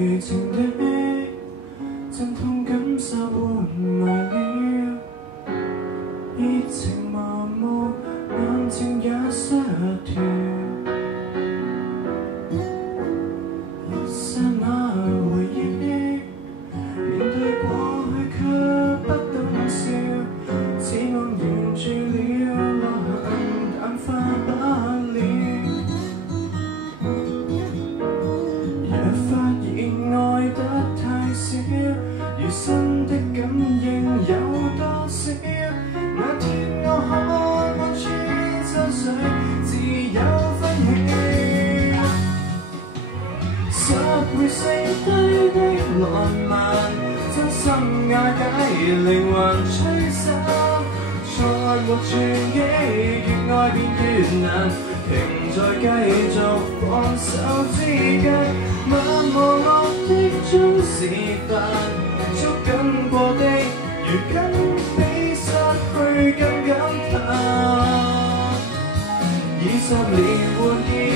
奇情的陣痛感受活埋了，熱情麻木，眼睛也失調。剎那回憶，面對過去卻不懂笑，似茫然住了，落痕淡化不了。若發現愛得太少，餘生的感應有多少？那天我可望穿秋水，自由分曉。拾回剩低的浪漫，真心瓦解，靈魂吹散。再獲傳記，越愛便越難，停在繼續放手之間。漫無樂的終示範，捉緊過的，如今比失去更感嘆。20年換結。